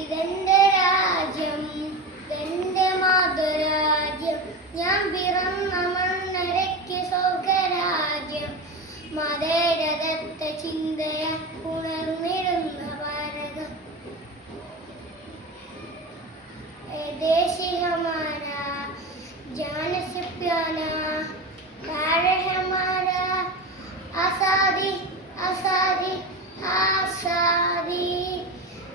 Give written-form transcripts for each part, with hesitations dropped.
ഇതെന്റെ രാജ്യം, ഇതെന്റെ മാതൃരാജ്യം, ഞാൻ പിറന്ന മണ്ണരയ്ക്ക് സ്വർഗരാജ്യം. മതേതരത്വ ചിന്തയ ഉണർന്നിടുന്ന ഭാരതം. देश हमारा, जान से प्यारा, प्यार हमारा, आजादी आजादी आजादी.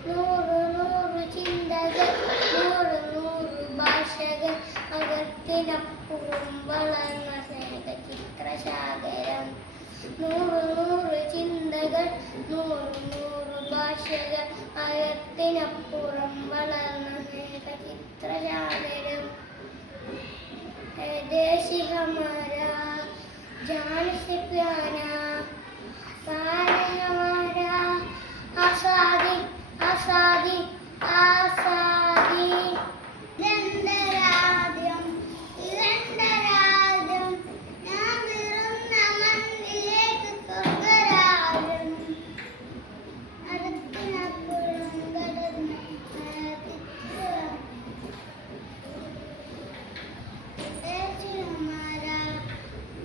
നൂറ് നൂറ് ചിന്തകൾ, നൂറ് നൂറ് ഭാഷകൾ, അകത്തിനപ്പുറം വളർന്ന സ്നേഹചിത്രശാഖരം. നൂറ് നൂറ് ചിന്തകൾ, നൂറ് നൂറ് ഭാഷകൾ, അകത്തിനപ്പുറം വളർന്ന സ്നേഹചിത്രശാഖരം. देश हमारा, जान से प्यारा, प्यार हमारा, आजादी आजादी आजादी. ഇതെന്റെ രാജ്യം, ഇതെന്റെ രാജ്യം, ഞാൻ പിറന്ന മണ്ണിലേക്ക് സ്വർഗരാജ്യം. അകത്തിനപ്പുറം കടന്ന देश हमारा,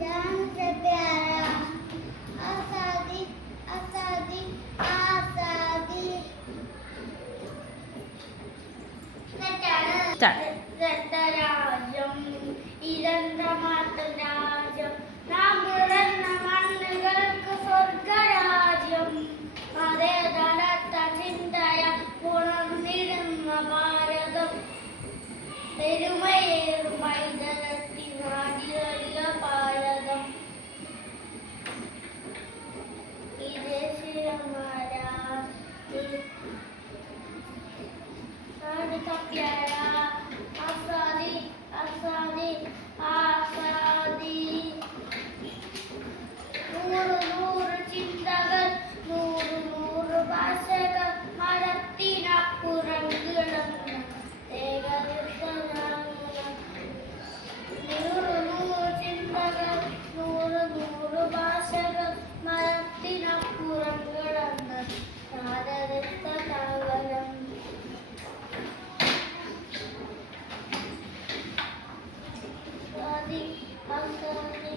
जान से प्यारा, आजादी आजादी आजादी. ഇതെന്റെ രാജ്യം, ഇതെന്റെ മാതൃരാജ്യം, നാം പിറന്ന മണ്ണുകൾക്ക് സ്വർഗരാജ്യം. മതേതരത്വ ചിന്തയ ഉണർന്നിടുന്ന ഭാരതം. പെരുമയേറും പൈതൃകത്തിനാടിയ ഭാരതം. ഈ ദേശ ഹമാരാ, നാട് കാ പ്യാരാ, ആസാദി ആസാദി ആസാദി. നൂറ് നൂറ് ചിന്തകൾ, നൂറ് നൂറ് ഭാഷകൾ, മരത്തിനപ്പുറം കിടന്ന ഏകദർശനങ്ങൾ. നൂറ് നൂറ് ചിന്തകൾ, നൂറ് നൂറ് ഭാഷകൾ, മരത്തിനപ്പുറം കിടന്ന സാദരത്വസാഗരം. ആസാദി ആസാദി.